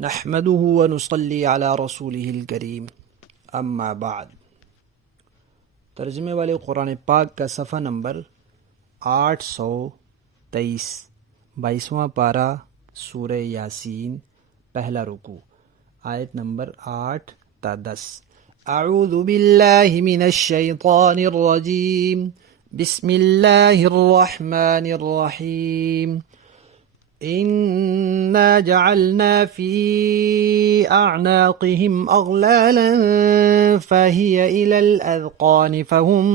نحمده ونصلي على رسوله الكريم اما بعد۔ ترجمے والے قرآن پاک کا صفحہ نمبر 823، 22واں پارہ، سورہ یاسین، پہلا رکوع، آیت نمبر 8 تا 10۔ اعوذ باللہ من الشیطان الرجیم، بسم اللہ الرحمن الرحیم۔ إنا جعلنا في أعناقهم أغلالا فهي إلى الأذقان فهم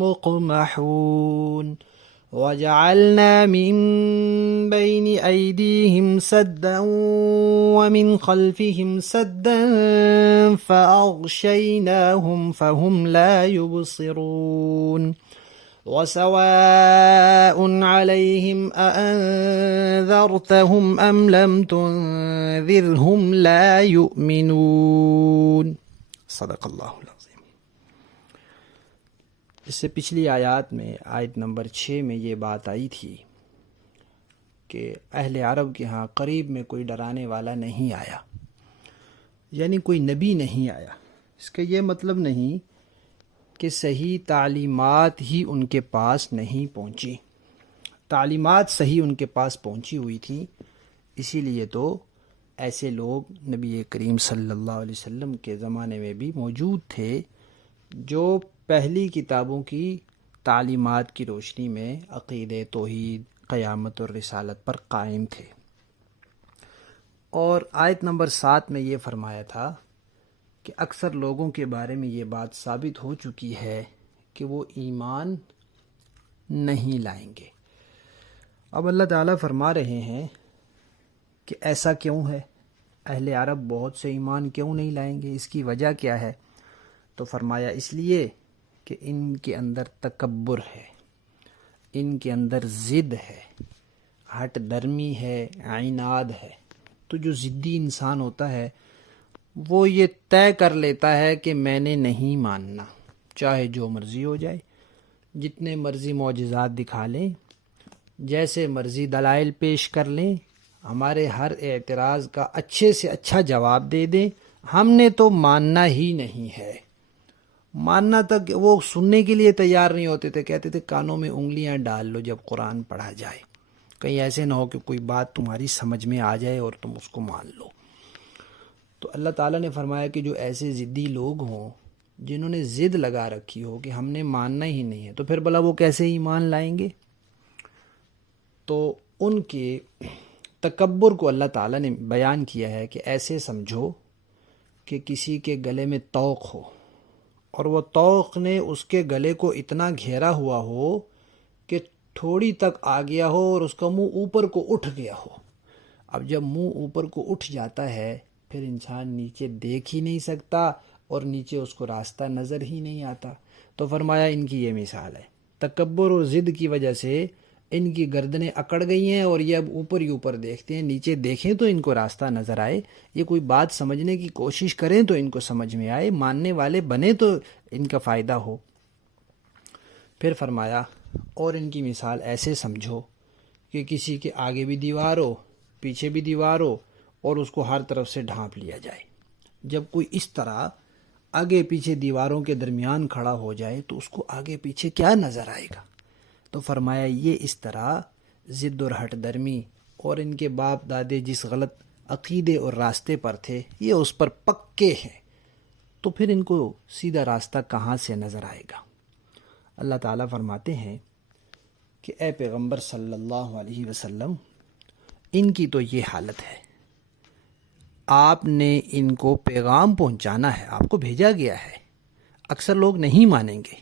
مقمحون وجعلنا من بين أيديهم سدا ومن خلفهم سدا فأغشيناهم فهم لا يبصرون وسواء عليهم أأنذرتهم أم لم تنذرهم لا يؤمنون۔ صدق اللہ العظیم۔ اس سے پچھلی آیات میں آیت نمبر 6 میں یہ بات آئی تھی کہ اہل عرب کے ہاں قریب میں کوئی ڈرانے والا نہیں آیا، یعنی کوئی نبی نہیں آیا۔ اس کا یہ مطلب نہیں کہ صحیح تعلیمات ہی ان کے پاس نہیں پہنچی، تعلیمات صحیح ان کے پاس پہنچی ہوئی تھیں، اسی لیے تو ایسے لوگ نبی کریم صلی اللہ علیہ وسلم کے زمانے میں بھی موجود تھے جو پہلی کتابوں کی تعلیمات کی روشنی میں عقیدے، توحید، قیامت اور رسالت پر قائم تھے۔ اور آیت نمبر 7 میں یہ فرمایا تھا کہ اکثر لوگوں کے بارے میں یہ بات ثابت ہو چکی ہے کہ وہ ایمان نہیں لائیں گے۔ اب اللہ تعالیٰ فرما رہے ہیں کہ ایسا کیوں ہے، اہل عرب بہت سے ایمان کیوں نہیں لائیں گے، اس کی وجہ کیا ہے؟ تو فرمایا اس لیے کہ ان کے اندر تکبر ہے، ان کے اندر ضد ہے، ہٹ درمی ہے، عناد ہے۔ تو جو ضدی انسان ہوتا ہے وہ یہ طے کر لیتا ہے کہ میں نے نہیں ماننا، چاہے جو مرضی ہو جائے، جتنے مرضی معجزات دکھا لیں، جیسے مرضی دلائل پیش کر لیں، ہمارے ہر اعتراض کا اچھے سے اچھا جواب دے دیں، ہم نے تو ماننا ہی نہیں ہے۔ ماننا تک وہ سننے کے لیے تیار نہیں ہوتے تھے، کہتے تھے کانوں میں انگلیاں ڈال لو جب قرآن پڑھا جائے، کہیں ایسے نہ ہو کہ کوئی بات تمہاری سمجھ میں آ جائے اور تم اس کو مان لو۔ تو اللہ تعالیٰ نے فرمایا کہ جو ایسے ضدی لوگ ہوں، جنہوں نے ضد لگا رکھی ہو کہ ہم نے ماننا ہی نہیں ہے، تو پھر بھلا وہ کیسے ایمان لائیں گے؟ تو ان کے تکبر کو اللہ تعالیٰ نے بیان کیا ہے کہ ایسے سمجھو کہ کسی کے گلے میں طوق ہو اور وہ طوق نے اس کے گلے کو اتنا گھیرا ہوا ہو کہ تھوڑی تک آ گیا ہو اور اس کا منہ اوپر کو اٹھ گیا ہو۔ اب جب منہ اوپر کو اٹھ جاتا ہے پھر انسان نیچے دیکھ ہی نہیں سکتا اور نیچے اس کو راستہ نظر ہی نہیں آتا۔ تو فرمایا ان کی یہ مثال ہے، تکبر اور ضد کی وجہ سے ان کی گردنیں اکڑ گئی ہیں اور یہ اب اوپر ہی اوپر دیکھتے ہیں، نیچے دیکھیں تو ان کو راستہ نظر آئے، یہ کوئی بات سمجھنے کی کوشش کریں تو ان کو سمجھ میں آئے، ماننے والے بنے تو ان کا فائدہ ہو۔ پھر فرمایا اور ان کی مثال ایسے سمجھو کہ کسی کے آگے بھی دیوار ہو، پیچھے بھی دیوار ہو اور اس کو ہر طرف سے ڈھانپ لیا جائے۔ جب کوئی اس طرح آگے پیچھے دیواروں کے درمیان کھڑا ہو جائے تو اس کو آگے پیچھے کیا نظر آئے گا؟ تو فرمایا یہ اس طرح ضد اور ہٹ درمی اور ان کے باپ دادے جس غلط عقیدے اور راستے پر تھے یہ اس پر پکے ہیں، تو پھر ان کو سیدھا راستہ کہاں سے نظر آئے گا؟ اللہ تعالیٰ فرماتے ہیں کہ اے پیغمبر صلی اللہ علیہ وسلم، ان کی تو یہ حالت ہے، آپ نے ان کو پیغام پہنچانا ہے، آپ کو بھیجا گیا ہے، اکثر لوگ نہیں مانیں گے،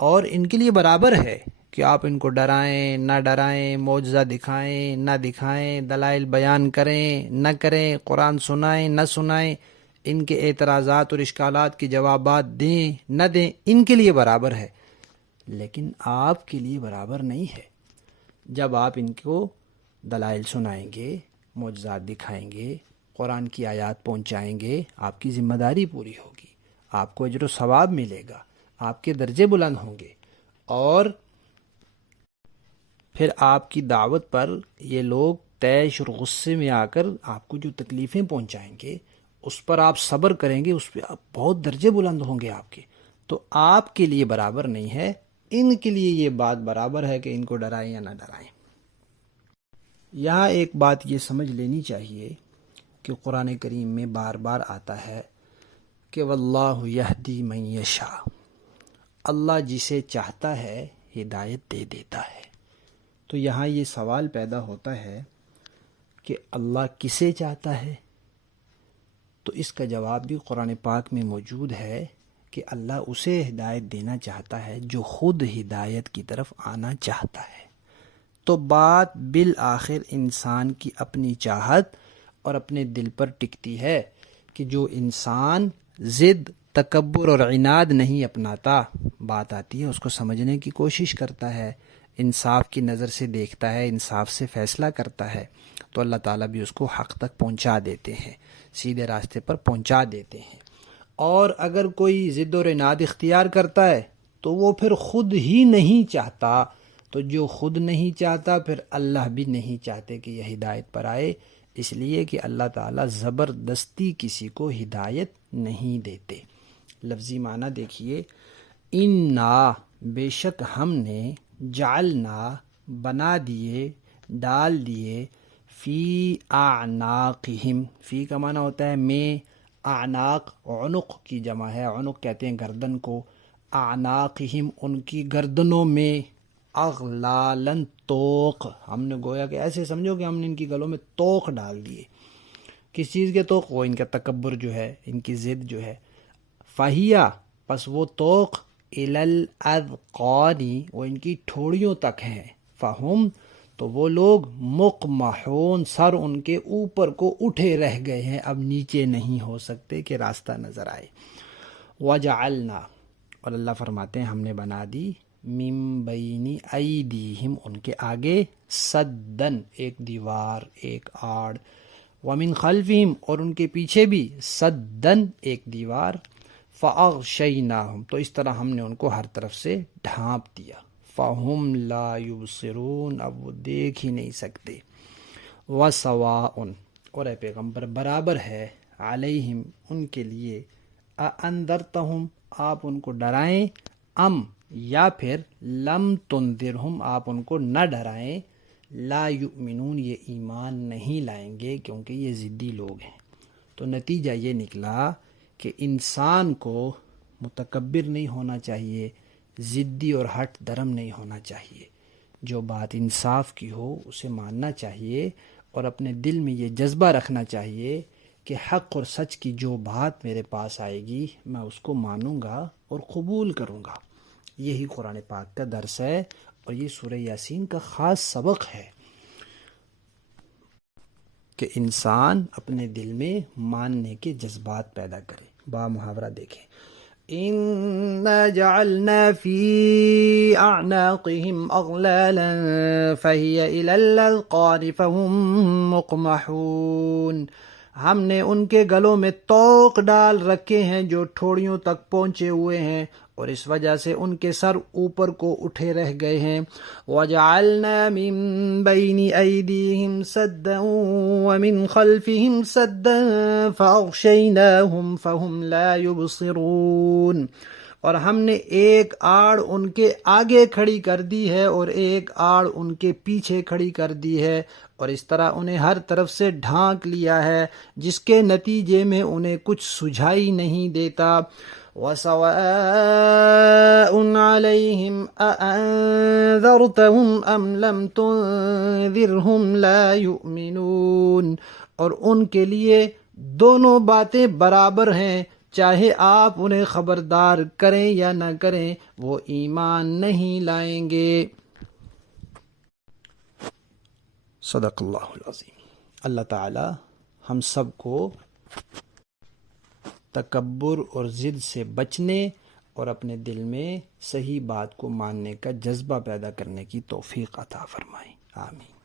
اور ان کے لیے برابر ہے کہ آپ ان کو ڈرائیں نہ ڈرائیں، معجزہ دکھائیں نہ دکھائیں، دلائل بیان کریں نہ کریں، قرآن سنائیں نہ سنائیں، ان کے اعتراضات اور اشکالات کے جوابات دیں نہ دیں، ان کے لیے برابر ہے، لیکن آپ کے لیے برابر نہیں ہے۔ جب آپ ان کو دلائل سنائیں گے، معجزات دکھائیں گے، قرآن کی آیات پہنچائیں گے، آپ کی ذمہ داری پوری ہوگی، آپ کو اجر و ثواب ملے گا، آپ کے درجے بلند ہوں گے، اور پھر آپ کی دعوت پر یہ لوگ تیش اور غصے میں آ کر آپ کو جو تکلیفیں پہنچائیں گے اس پر آپ صبر کریں گے، اس پہ آپ بہت درجے بلند ہوں گے آپ کے، تو آپ کے لیے برابر نہیں ہے، ان کے لیے یہ بات برابر ہے کہ ان کو ڈرائیں یا نہ ڈرائیں۔ یہاں ایک بات یہ سمجھ لینی چاہیے کہ قرآن کریم میں بار بار آتا ہے کہ واللہ یہدی من یشاء، اللہ جسے چاہتا ہے ہدایت دے دیتا ہے۔ تو یہاں یہ سوال پیدا ہوتا ہے کہ اللہ کسے چاہتا ہے؟ تو اس کا جواب بھی قرآن پاک میں موجود ہے کہ اللہ اسے ہدایت دینا چاہتا ہے جو خود ہدایت کی طرف آنا چاہتا ہے۔ تو بات بالآخر انسان کی اپنی چاہت اور اپنے دل پر ٹکتی ہے کہ جو انسان ضد، تکبر اور عناد نہیں اپناتا، بات آتی ہے اس کو سمجھنے کی کوشش کرتا ہے، انصاف کی نظر سے دیکھتا ہے، انصاف سے فیصلہ کرتا ہے، تو اللہ تعالیٰ بھی اس کو حق تک پہنچا دیتے ہیں، سیدھے راستے پر پہنچا دیتے ہیں۔ اور اگر کوئی ضد اور عناد اختیار کرتا ہے تو وہ پھر خود ہی نہیں چاہتا، تو جو خود نہیں چاہتا پھر اللہ بھی نہیں چاہتے کہ یہ ہدایت پر آئے، اس لیے کہ اللہ تعالیٰ زبردستی کسی کو ہدایت نہیں دیتے۔ لفظی معنی دیکھیے، انا بے شک ہم نے، جعلنا بنا دیے، ڈال دیے، فی اعناقہم، فی کا معنی ہوتا ہے میں، اعناق عنق کی جمع ہے، عنق کہتے ہیں گردن کو، اعناقہم ان کی گردنوں میں، اغلالن توق، ہم نے گویا کہ ایسے سمجھو کہ ہم نے ان کی گلوں میں توق ڈال دیے۔ کس چیز کے توق؟ وہ ان کا تکبر جو ہے، ان کی ضد جو ہے۔ فہیا پس وہ توق الاذقانی وہ ان کی ٹھوڑیوں تک ہیں، فہم تو وہ لوگ مقمحون سر ان کے اوپر کو اٹھے رہ گئے ہیں، اب نیچے نہیں ہو سکتے کہ راستہ نظر آئے۔ وجعلنا اور اللہ فرماتے ہیں ہم نے بنا دی، من بین ایدیہم ان کے آگے، سدن ایک دیوار، ایک آڑ، ومن خلفہم اور ان کے پیچھے بھی، سدن ایک دیوار، فاغشیناہم تو اس طرح ہم نے ان کو ہر طرف سے ڈھانپ دیا، فہم لا یبصرون اب وہ دیکھ ہی نہیں سکتے، وسواء اور اے پیغمبر برابر ہے، علیہم ان کے لیے، اانذرتہم آپ ان کو ڈرائیں، ام یا پھر لم تنذرہم آپ ان کو نہ ڈرائیں، لا یؤمنون یہ ایمان نہیں لائیں گے کیونکہ یہ ضدی لوگ ہیں۔ تو نتیجہ یہ نکلا کہ انسان کو متکبر نہیں ہونا چاہیے، ضدی اور ہٹ درم نہیں ہونا چاہیے، جو بات انصاف کی ہو اسے ماننا چاہیے، اور اپنے دل میں یہ جذبہ رکھنا چاہیے کہ حق اور سچ کی جو بات میرے پاس آئے گی میں اس کو مانوں گا اور قبول کروں گا۔ یہی قرآن پاک کا درس ہے، اور یہ سورہ یاسین کا خاص سبق ہے کہ انسان اپنے دل میں ماننے کے جذبات پیدا کرے۔ با محاورہ دیکھیں، اِنَّا جَعَلْنَا فِي أَعْنَاقِهِمْ أَغْلَالًا فَهِيَ إِلَى الْأَذْقَانِ فَهُمْ مُقْمَحُونَ ہم نے ان کے گلوں میں توق ڈال رکھے ہیں جو ٹھوڑیوں تک پہنچے ہوئے ہیں، اور اس وجہ سے ان کے سر اوپر کو اٹھے رہ گئے ہیں۔ وَجَعَلْنَا مِن بَيْنِ أَيْدِيهِمْ سَدًّا وَمِن خَلْفِهِمْ سَدًّا فَأَغْشَيْنَاهُمْ فَهُمْ لَا يُبْصِرُونَ اور ہم نے ایک آڑ ان کے آگے کھڑی کر دی ہے اور ایک آڑ ان کے پیچھے کھڑی کر دی ہے، اور اس طرح انہیں ہر طرف سے ڈھانک لیا ہے، جس کے نتیجے میں انہیں کچھ سجھائی نہیں دیتا۔ وَسَوَاءٌ عَلَيْهِمْ أَأَنذَرْتَهُمْ أَمْ لَمْ تُنذِرْهُمْ لَا يُؤْمِنُونَ اور ان کے لیے دونوں باتیں برابر ہیں، چاہے آپ انہیں خبردار کریں یا نہ کریں وہ ایمان نہیں لائیں گے۔ صدق اللہ العظیم۔ اللہ تعالی ہم سب کو تکبر اور ضد سے بچنے اور اپنے دل میں صحیح بات کو ماننے کا جذبہ پیدا کرنے کی توفیق عطا فرمائے، آمین۔